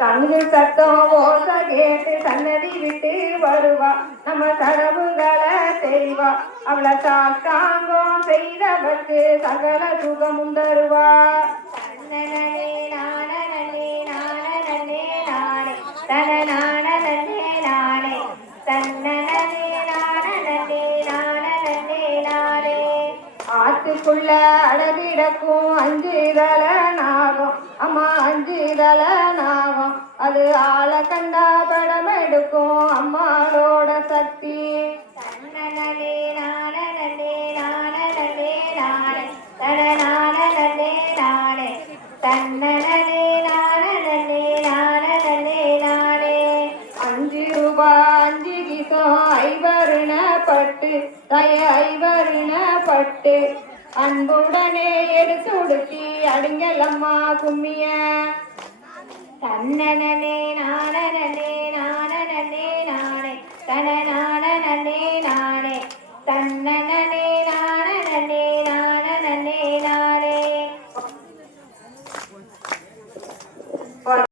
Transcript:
தங்கு சத்தம் ஓச கேட்டு சன்னதி விட்டு வருவா நம்ம கடவுள்களை செய்வா அவளை சாஷ்டாங்கம் செய்தவர்க்கு சகல சுகமும் தருவா ஆத்துக்குள்ள அழகிடக்கும் அஞ்சுதல நாகம் அம்மா அஞ்சுதல நாகம் அது ஆள கண்டா படம் எடுக்கும் அம்மாளோட சக்தி பட்டு ஐவருண பட்டு அன்புடனே எடுத்து உடுத்தி அடிங்கலம்மா கும்மிய தன்னனே நானே நானே நானே தன நானே நானே தன்ன